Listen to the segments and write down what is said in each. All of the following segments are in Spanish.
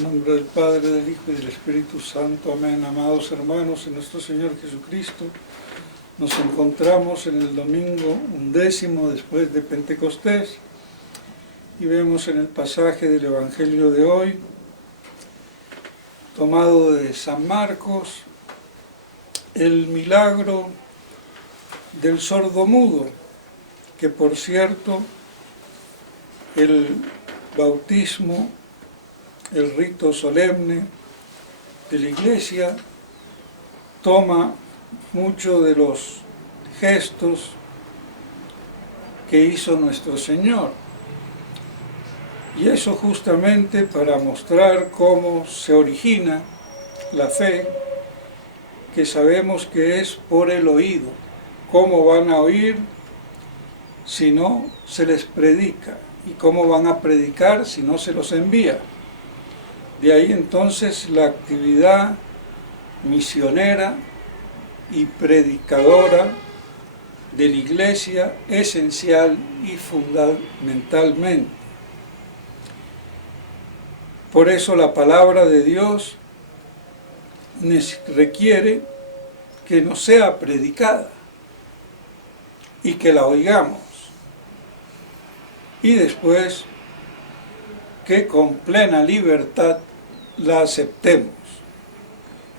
En nombre del Padre, del Hijo y del Espíritu Santo. Amén. Amados hermanos, en nuestro Señor Jesucristo, nos encontramos en el domingo 11 después de Pentecostés y vemos en el pasaje del Evangelio de hoy, tomado de San Marcos, el milagro del sordomudo, que por cierto, el bautismo, el rito solemne de la Iglesia, toma mucho de los gestos que hizo nuestro Señor. Y eso justamente para mostrar cómo se origina la fe, que sabemos que es por el oído. ¿Cómo van a oír si no se les predica? ¿Y cómo van a predicar si no se los envía? De ahí entonces la actividad misionera y predicadora de la Iglesia, esencial y fundamentalmente. Por eso la palabra de Dios requiere que nos sea predicada y que la oigamos. Y después que con plena libertad la aceptemos,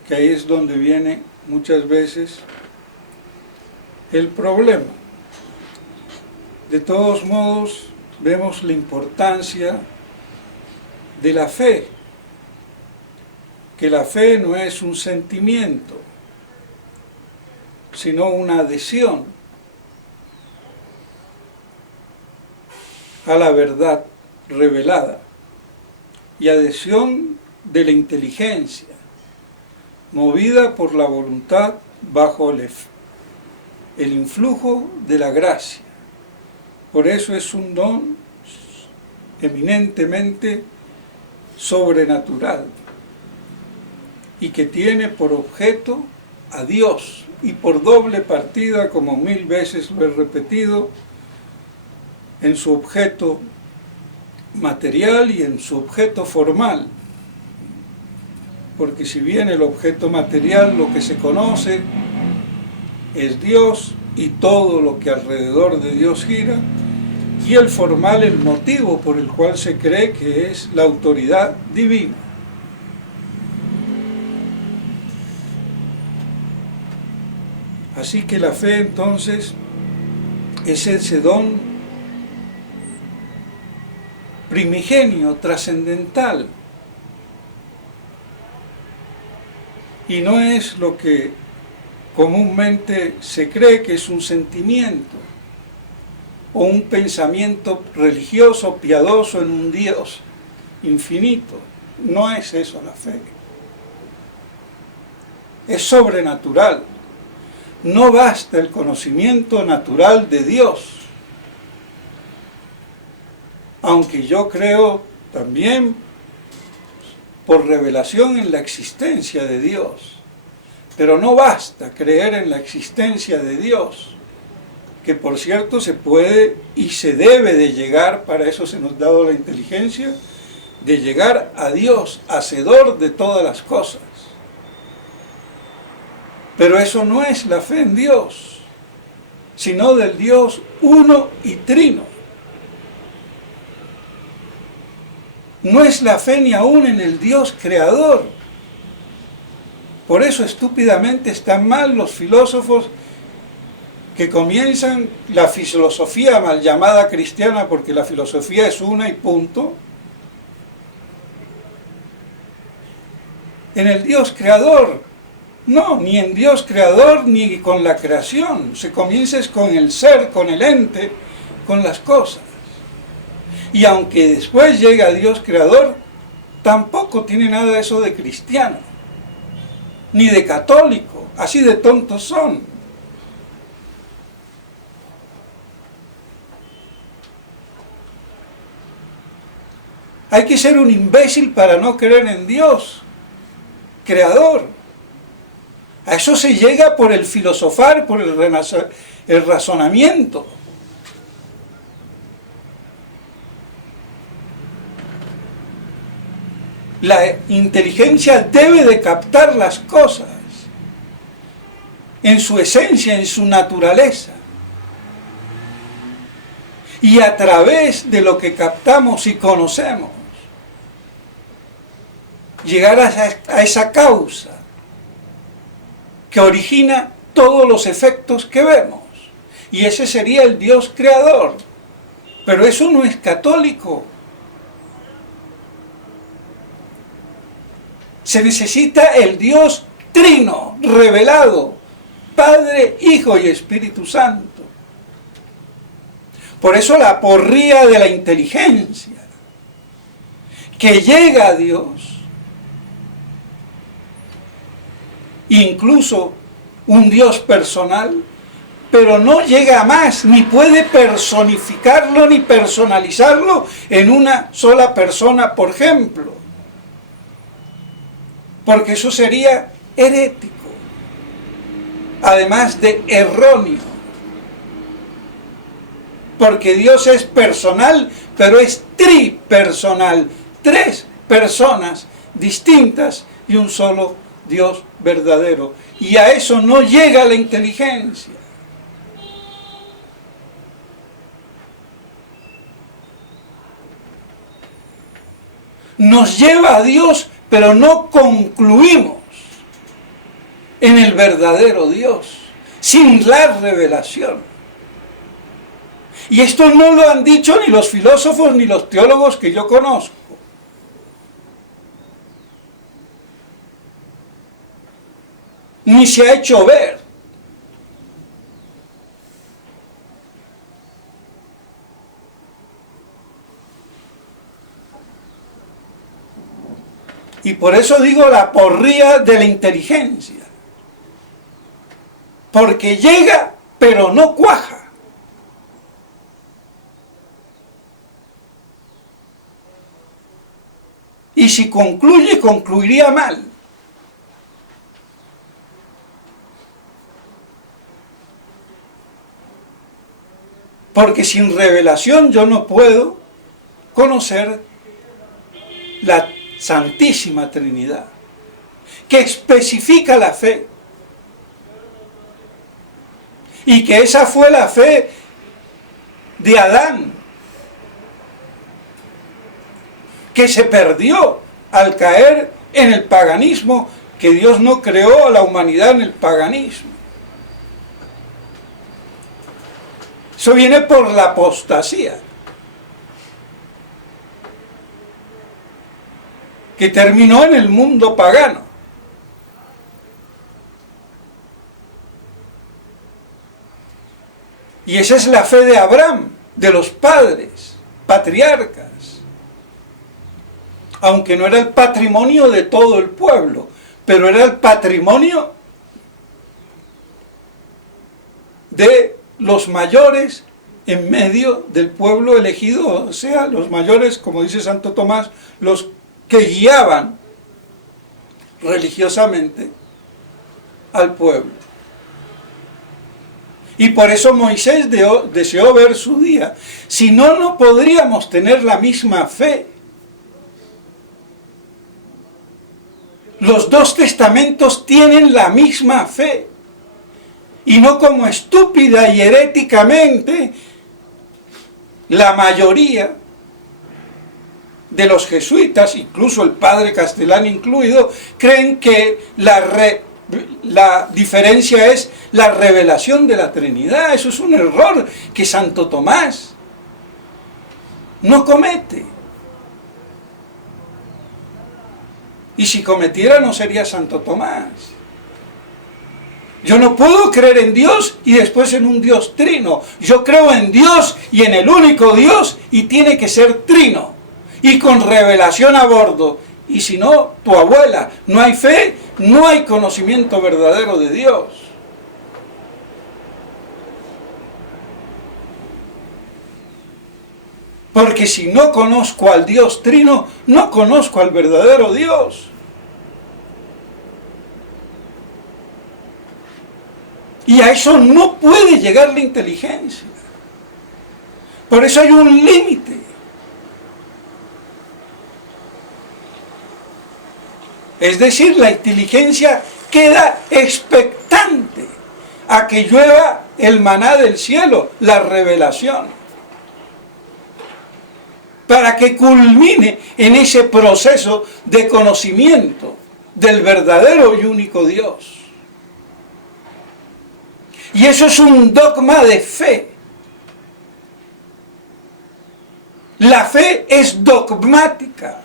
que ahí es donde viene muchas veces el problema. De todos modos, vemos la importancia de la fe, que la fe no es un sentimiento, sino una adhesión a la verdad revelada y adhesión de la inteligencia, movida por la voluntad bajo el influjo de la gracia. Por eso es un don eminentemente sobrenatural y que tiene por objeto a Dios y por doble partida, como 1000 veces lo he repetido, en su objeto material y en su objeto formal. Porque si bien el objeto material, lo que se conoce, es Dios y todo lo que alrededor de Dios gira, y el formal, el motivo por el cual se cree que es la autoridad divina. Así que la fe entonces es ese don primigenio, trascendental, y no es lo que comúnmente se cree que es un sentimiento o un pensamiento religioso, piadoso en un Dios infinito. No es eso la fe. Es sobrenatural. No basta el conocimiento natural de Dios. Aunque yo creo también por revelación en la existencia de Dios. Pero no basta creer en la existencia de Dios, que por cierto se puede y se debe de llegar, para eso se nos ha dado la inteligencia, de llegar a Dios, hacedor de todas las cosas. Pero eso no es la fe en Dios, sino del Dios uno y trino. No es la fe ni aún en el Dios creador. Por eso estúpidamente están mal los filósofos que comienzan la filosofía mal llamada cristiana, porque la filosofía es una y punto, en el Dios creador. No, ni en Dios creador ni con la creación. Se comienza con el ser, con el ente, con las cosas. Y aunque después llega a Dios creador, tampoco tiene nada de eso de cristiano, ni de católico. Así de tontos son. Hay que ser un imbécil para no creer en Dios creador. A eso se llega por el filosofar, por el razonamiento. La inteligencia debe de captar las cosas en su esencia, en su naturaleza. Y a través de lo que captamos y conocemos, llegar a esa causa que origina todos los efectos que vemos. Y ese sería el Dios creador. Pero eso no es católico. Se necesita el Dios trino, revelado, Padre, Hijo y Espíritu Santo. Por eso la porría de la inteligencia, que llega a Dios, incluso un Dios personal, pero no llega a más, ni puede personificarlo, ni personalizarlo en una sola persona, por ejemplo. Porque eso sería herético, además de erróneo. Porque Dios es personal, pero es tripersonal. 3 personas distintas y un solo Dios verdadero. Y a eso no llega la inteligencia. Nos lleva a Dios, pero no concluimos en el verdadero Dios, sin la revelación. Y esto no lo han dicho ni los filósofos ni los teólogos que yo conozco. Ni se ha hecho ver. Y por eso digo la porría de la inteligencia. Porque llega, pero no cuaja. Y si concluye, concluiría mal. Porque sin revelación yo no puedo conocer la Santísima Trinidad, que especifica la fe. Y que esa fue la fe de Adán, que se perdió al caer en el paganismo, que Dios no creó a la humanidad en el paganismo. Eso viene por la apostasía, que terminó en el mundo pagano. Y esa es la fe de Abraham, de los padres, patriarcas. Aunque no era el patrimonio de todo el pueblo, pero era el patrimonio de los mayores en medio del pueblo elegido, o sea, los mayores, como dice Santo Tomás, los que guiaban religiosamente al pueblo. Y por eso Moisés deseó ver su día. Si no, no podríamos tener la misma fe. Los 2 testamentos tienen la misma fe. Y no como estúpida y heréticamente la mayoría de los jesuitas, incluso el padre Castellán incluido, creen que la diferencia es la revelación de la Trinidad. Eso es un error que Santo Tomás no comete. Y si cometiera no sería Santo Tomás. Yo no puedo creer en Dios y después en un Dios trino. Yo creo en Dios y en el único Dios y tiene que ser trino. Y con revelación a bordo. Y si no, tu abuela, no hay fe, no hay conocimiento verdadero de Dios. Porque si no conozco al Dios trino, no conozco al verdadero Dios. Y a eso no puede llegar la inteligencia. Por eso hay un límite. Es decir, la inteligencia queda expectante a que llueva el maná del cielo, la revelación, para que culmine en ese proceso de conocimiento del verdadero y único Dios. Y eso es un dogma de fe. La fe es dogmática.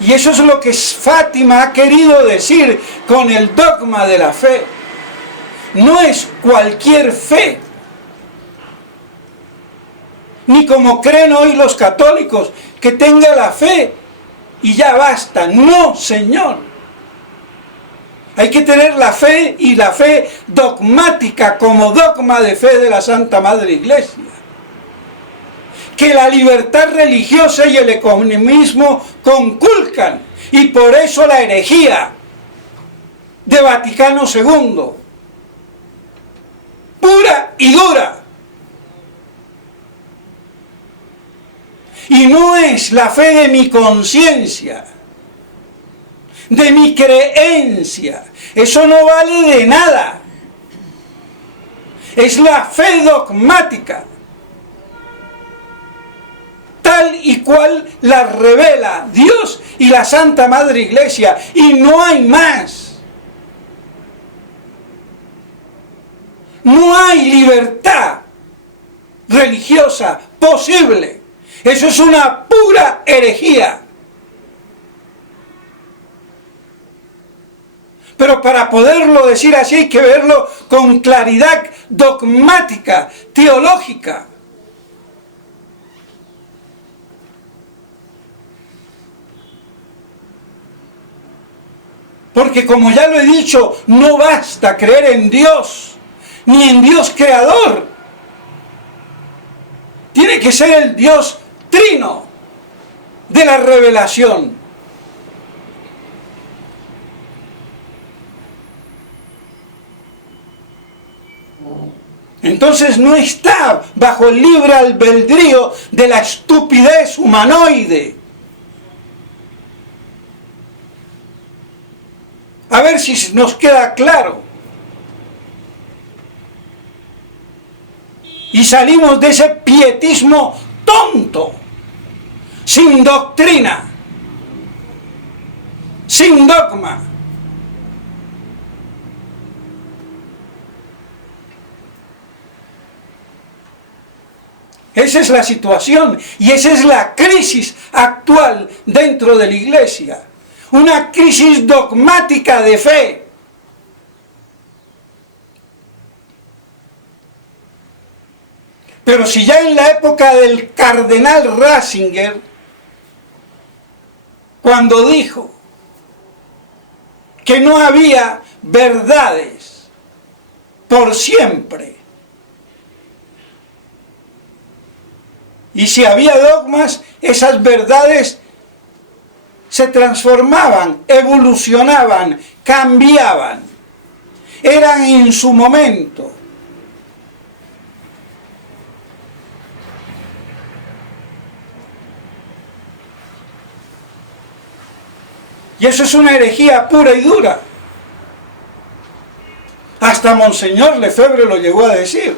Y eso es lo que Fátima ha querido decir con el dogma de la fe. No es cualquier fe, ni como creen hoy los católicos, que tenga la fe y ya basta. No, Señor. Hay que tener la fe, y la fe dogmática como dogma de fe de la Santa Madre Iglesia. Que la libertad religiosa y el ecumenismo conculcan, y por eso la herejía de Vaticano II, pura y dura. Y no es la fe de mi conciencia, de mi creencia. Eso no vale de nada. Es la fe dogmática, tal y cual la revela Dios y la Santa Madre Iglesia, y no hay más. No hay libertad religiosa posible. Eso es una pura herejía. Pero para poderlo decir así hay que verlo con claridad dogmática, teológica. Porque como ya lo he dicho, no basta creer en Dios, ni en Dios creador. Tiene que ser el Dios trino de la revelación. Entonces no está bajo el libre albedrío de la estupidez humanoide. A ver si nos queda claro. Y salimos de ese pietismo tonto, sin doctrina, sin dogma. Esa es la situación y esa es la crisis actual dentro de la Iglesia. Una crisis dogmática de fe. Pero si ya en la época del cardenal Ratzinger, cuando dijo que no había verdades por siempre, y si había dogmas, esas verdades se transformaban, evolucionaban, cambiaban, eran en su momento. Y eso es una herejía pura y dura. Hasta Monseñor Lefebvre lo llegó a decir.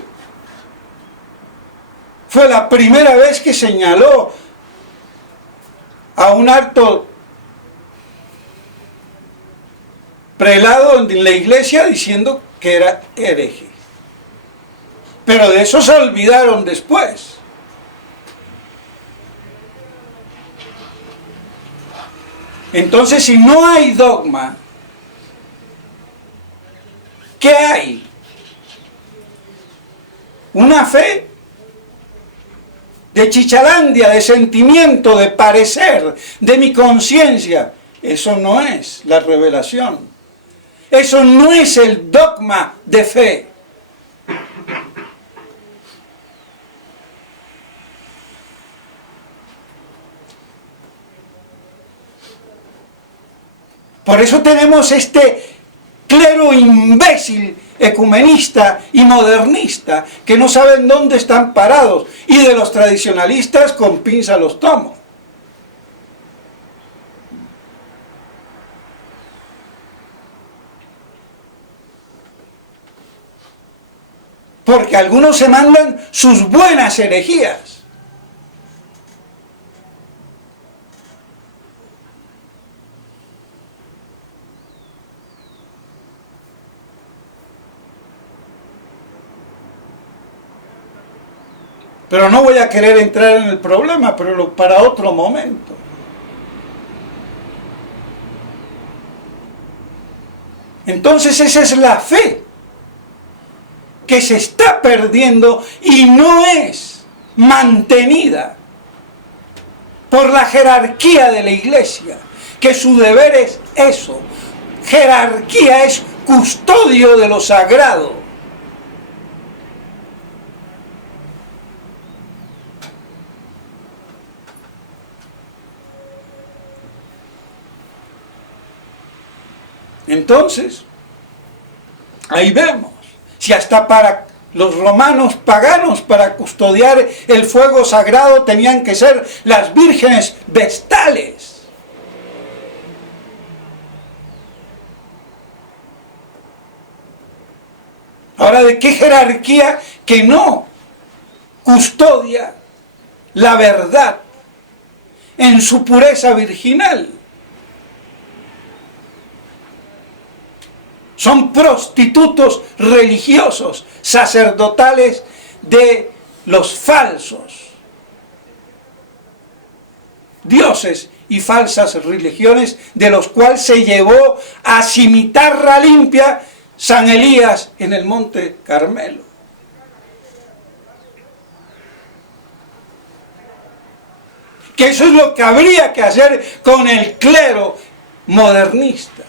Fue la primera vez que señaló a un alto prelado en la iglesia diciendo que era hereje. Pero de eso se olvidaron después. Entonces, si no hay dogma, ¿qué hay? Una fe de chichalandia, de sentimiento, de parecer, de mi conciencia. Eso no es la revelación. Eso no es el dogma de fe. Por eso tenemos este clero imbécil, ecumenista y modernista, que no saben dónde están parados, y de los tradicionalistas con pinza los tomo. Porque algunos se mandan sus buenas herejías. Pero no voy a querer entrar en el problema, pero para otro momento. Entonces esa es la fe que se está perdiendo y no es mantenida por la jerarquía de la iglesia, que su deber es eso. Jerarquía es custodio de lo sagrado. Entonces, ahí vemos, si hasta para los romanos paganos, para custodiar el fuego sagrado, tenían que ser las vírgenes vestales. Ahora, ¿de qué jerarquía que no custodia la verdad en su pureza virginal? Son prostitutos religiosos, sacerdotales de los falsos dioses y falsas religiones, de los cuales se llevó a cimitarra limpia San Elías en el Monte Carmelo. Que eso es lo que habría que hacer con el clero modernista.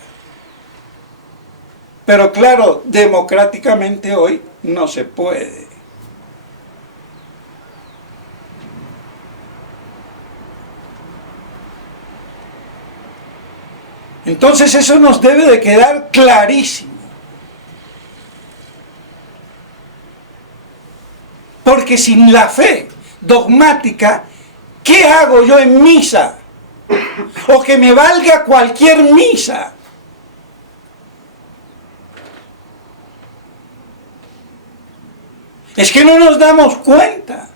Pero claro, democráticamente hoy no se puede. Entonces eso nos debe de quedar clarísimo. Porque sin la fe dogmática, ¿qué hago yo en misa? O que me valga cualquier misa. Es que no nos damos cuenta.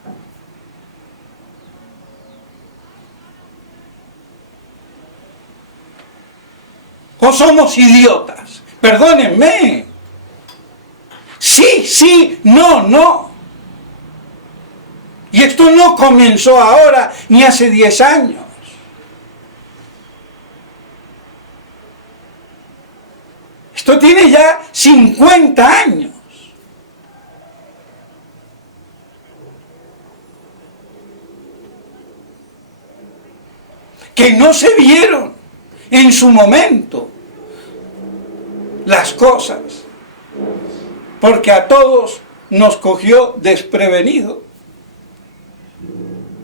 O somos idiotas. Perdónenme. Sí, sí, no, no. Y esto no comenzó ahora ni hace 10 años. Esto tiene ya 50 años. Que no se vieron en su momento las cosas, porque a todos nos cogió desprevenido,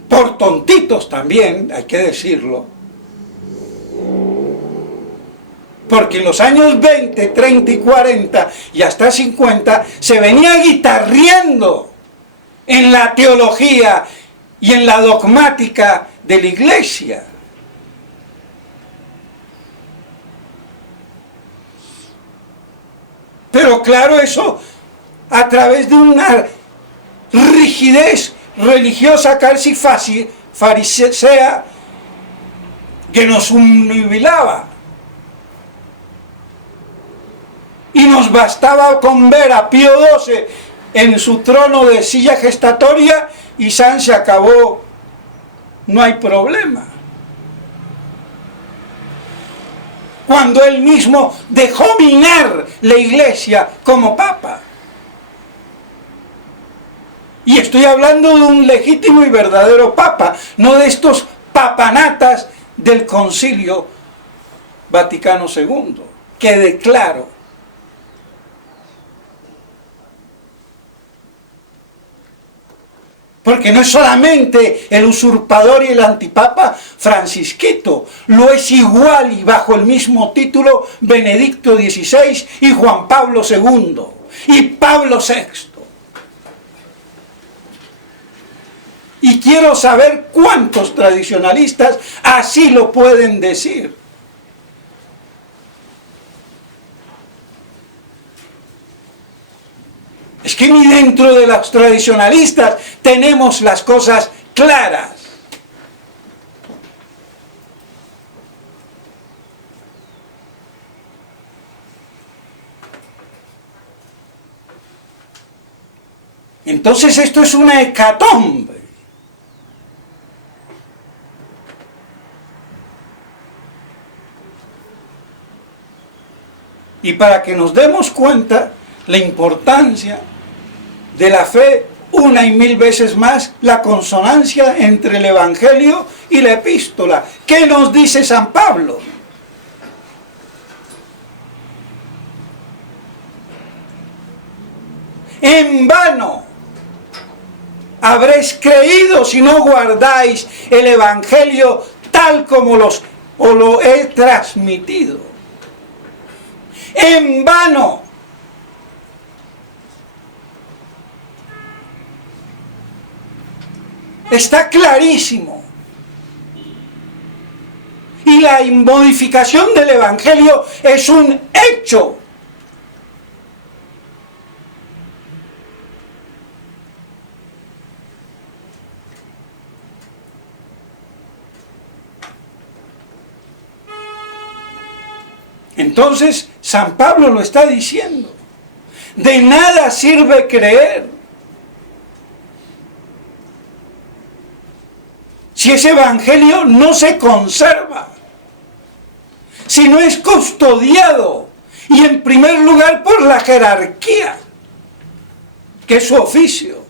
por tontitos también, hay que decirlo, porque en los años 20, 30 y 40 y hasta 50 se venía guitarreando en la teología y en la dogmática de la iglesia. Pero claro, eso a través de una rigidez religiosa casi farisea que nos nubilaba. Y nos bastaba con ver a Pío XII en su trono de silla gestatoria y San se acabó, no hay problema. Cuando él mismo dejó minar la iglesia como papa. Y estoy hablando de un legítimo y verdadero papa, no de estos papanatas del Concilio Vaticano II, que declaro. Porque no es solamente el usurpador y el antipapa Francisquito, lo es igual y bajo el mismo título Benedicto XVI y Juan Pablo II y Pablo VI. Y quiero saber cuántos tradicionalistas así lo pueden decir. Es que ni dentro de los tradicionalistas tenemos las cosas claras. Entonces esto es una hecatombe. Y para que nos demos cuenta la importancia de la fe, una y mil veces más, la consonancia entre el Evangelio y la epístola. ¿Qué nos dice San Pablo? En vano habréis creído si no guardáis el Evangelio tal como lo he transmitido. En vano. Está clarísimo. Y la modificación del Evangelio es un hecho. Entonces, San Pablo lo está diciendo. De nada sirve creer si ese evangelio no se conserva, si no es custodiado, y en primer lugar por la jerarquía, que es su oficio.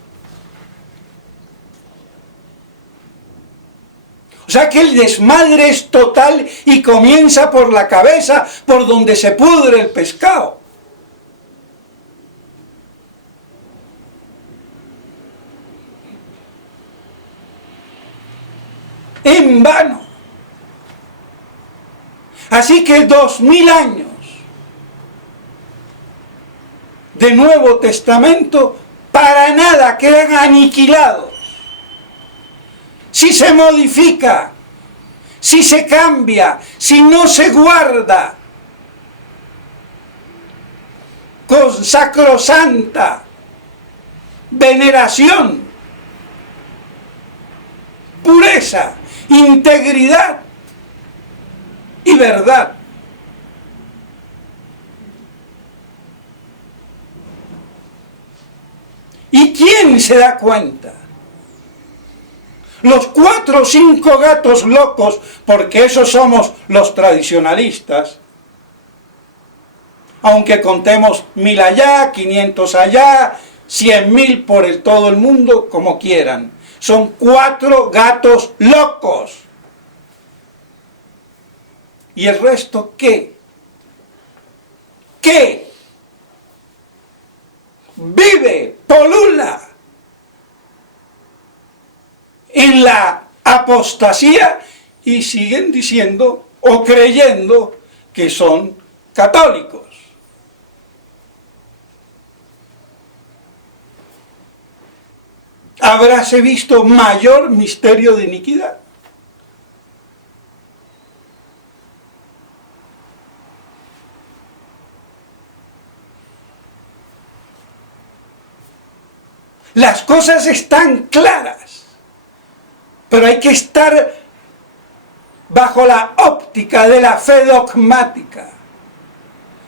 O sea que el desmadre es total y comienza por la cabeza, por donde se pudre el pescado. En vano. Así que 2000 años de Nuevo Testamento para nada quedan aniquilados. Si se modifica, si se cambia, si no se guarda con sacrosanta veneración, pureza, integridad y verdad. ¿Y quién se da cuenta? Los 4 o 5 gatos locos, porque esos somos los tradicionalistas, aunque contemos 1000 allá, 500 allá, 100.000 por todo el mundo, como quieran. Son 4 gatos locos. ¿Y el resto qué? ¿Qué? Vive, polula en la apostasía y siguen diciendo o creyendo que son católicos. ¿Habráse visto mayor misterio de iniquidad? Las cosas están claras, pero hay que estar bajo la óptica de la fe dogmática,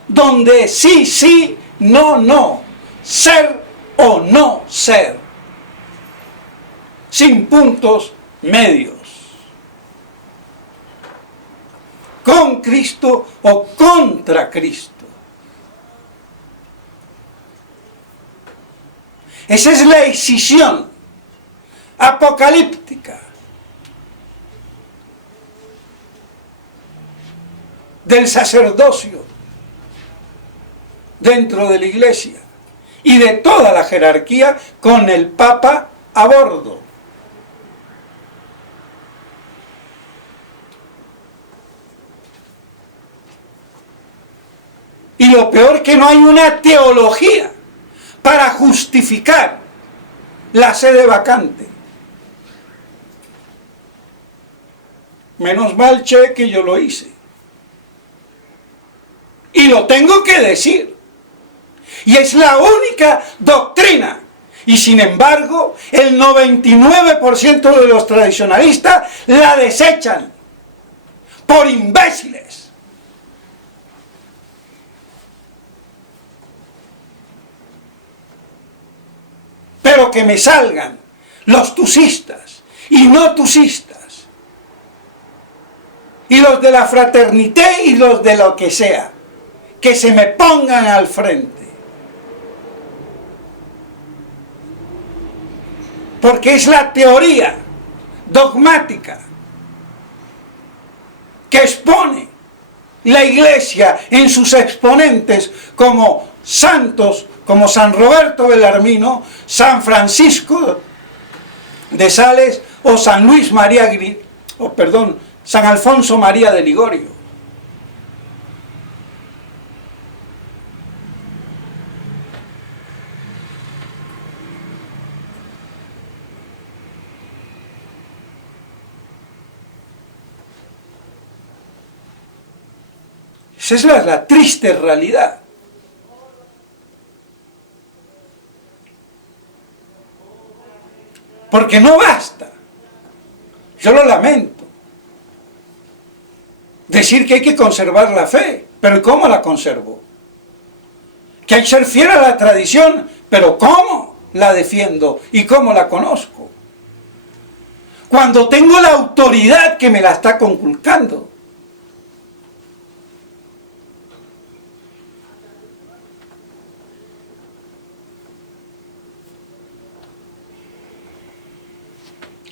donde sí, sí, no, no, ser o no ser, sin puntos medios, con Cristo o contra Cristo. Esa es la escisión apocalíptica del sacerdocio dentro de la Iglesia y de toda la jerarquía con el Papa a bordo. Y lo peor que no hay una teología para justificar la sede vacante. Menos mal, che, que yo lo hice. Y lo tengo que decir. Y es la única doctrina. Y sin embargo, el 99% de los tradicionalistas la desechan por imbéciles. Pero que me salgan los tusistas y no tusistas, y los de la fraternité y los de lo que sea, que se me pongan al frente. Porque es la teoría dogmática que expone la Iglesia en sus exponentes como santos, como San Roberto Belarmino, San Francisco de Sales o San Luis María San Alfonso María de Ligorio. Esa es la triste realidad. Porque no basta, yo lo lamento, decir que hay que conservar la fe, pero ¿cómo la conservo? Que hay que ser fiel a la tradición, pero ¿cómo la defiendo y cómo la conozco? Cuando tengo la autoridad que me la está conculcando.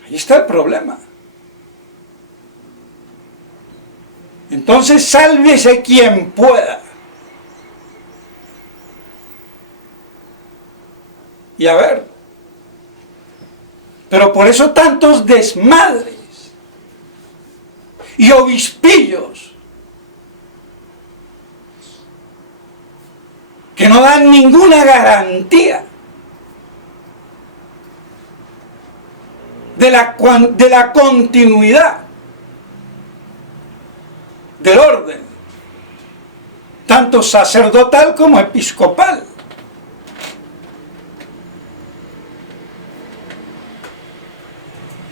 Ahí está el problema. Entonces, sálvese quien pueda. Y a ver, pero por eso tantos desmadres y obispillos que no dan ninguna garantía de la continuidad del orden, tanto sacerdotal como episcopal.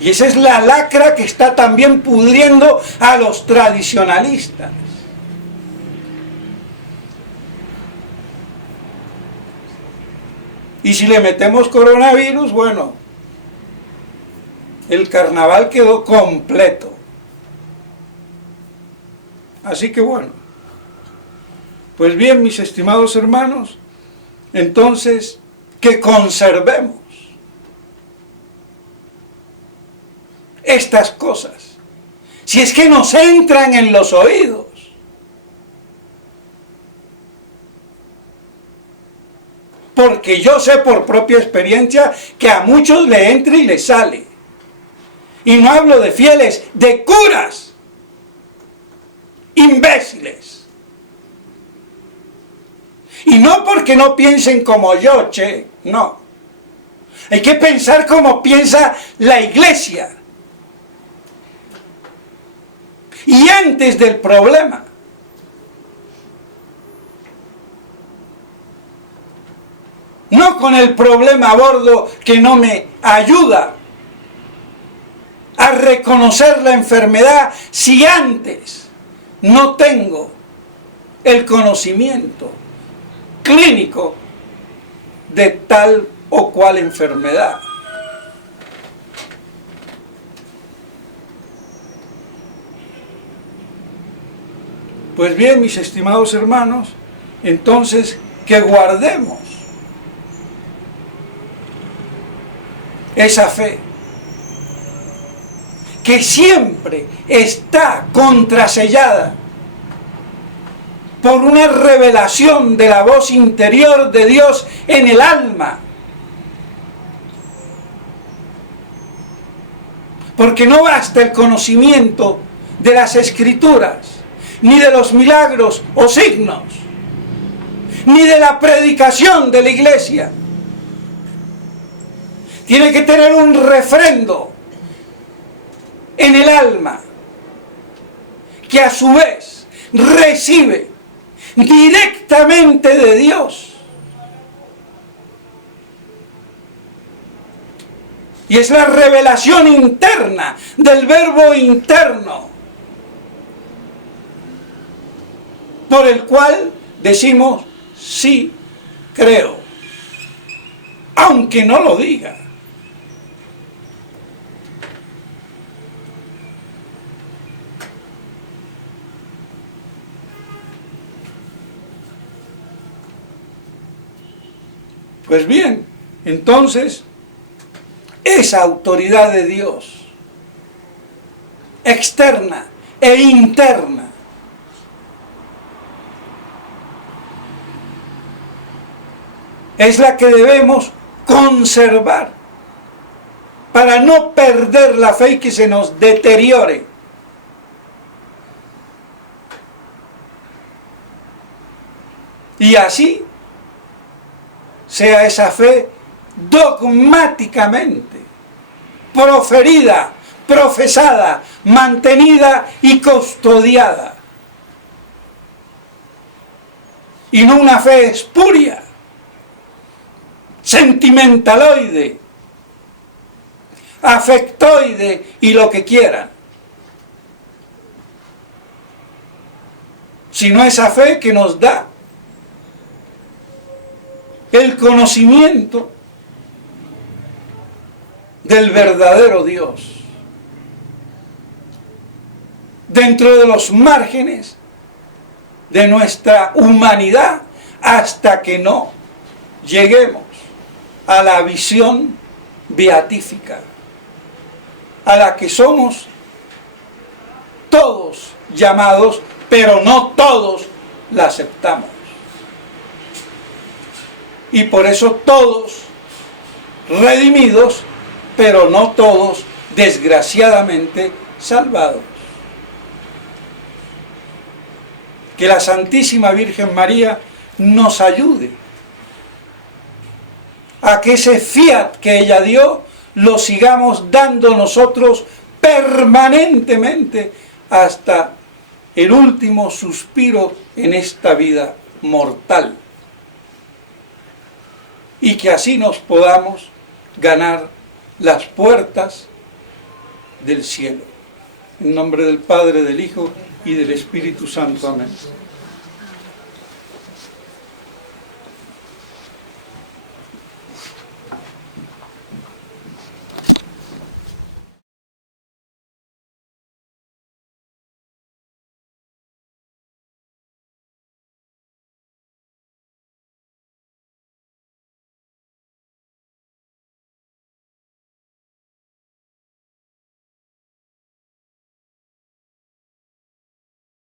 Y esa es la lacra que está también pudriendo a los tradicionalistas. Y si le metemos coronavirus, bueno, el carnaval quedó completo. Así que bueno, pues bien, mis estimados hermanos, entonces que conservemos estas cosas, si es que nos entran en los oídos. Porque yo sé por propia experiencia que a muchos le entra y le sale. Y no hablo de fieles, de curas, imbéciles. Y no porque no piensen como yo, che, no. Hay que pensar como piensa la Iglesia. Y antes del problema. No con el problema a bordo que no me ayuda a reconocer la enfermedad si antes no tengo el conocimiento clínico de tal o cual enfermedad. Pues bien, mis estimados hermanos, entonces que guardemos esa fe que siempre está contrasellada por una revelación de la voz interior de Dios en el alma. Porque no basta el conocimiento de las Escrituras, ni de los milagros o signos, ni de la predicación de la iglesia. Tiene que tener un refrendo en el alma, que a su vez recibe directamente de Dios. Y es la revelación interna del verbo interno, por el cual decimos sí creo, aunque no lo diga. Pues bien, entonces, esa autoridad de Dios, externa e interna, es la que debemos conservar para no perder la fe y que se nos deteriore. Y así sea esa fe dogmáticamente proferida, profesada, mantenida y custodiada. Y no una fe espuria, sentimentaloide, afectoide y lo que quieran. Sino esa fe que nos da el conocimiento del verdadero Dios, dentro de los márgenes de nuestra humanidad, hasta que no lleguemos a la visión beatífica, a la que somos todos llamados, pero no todos la aceptamos. Y por eso todos redimidos, pero no todos, desgraciadamente, salvados. Que la Santísima Virgen María nos ayude a que ese fiat que ella dio lo sigamos dando nosotros permanentemente hasta el último suspiro en esta vida mortal. Y que así nos podamos ganar las puertas del cielo. En nombre del Padre, del Hijo y del Espíritu Santo. Amén.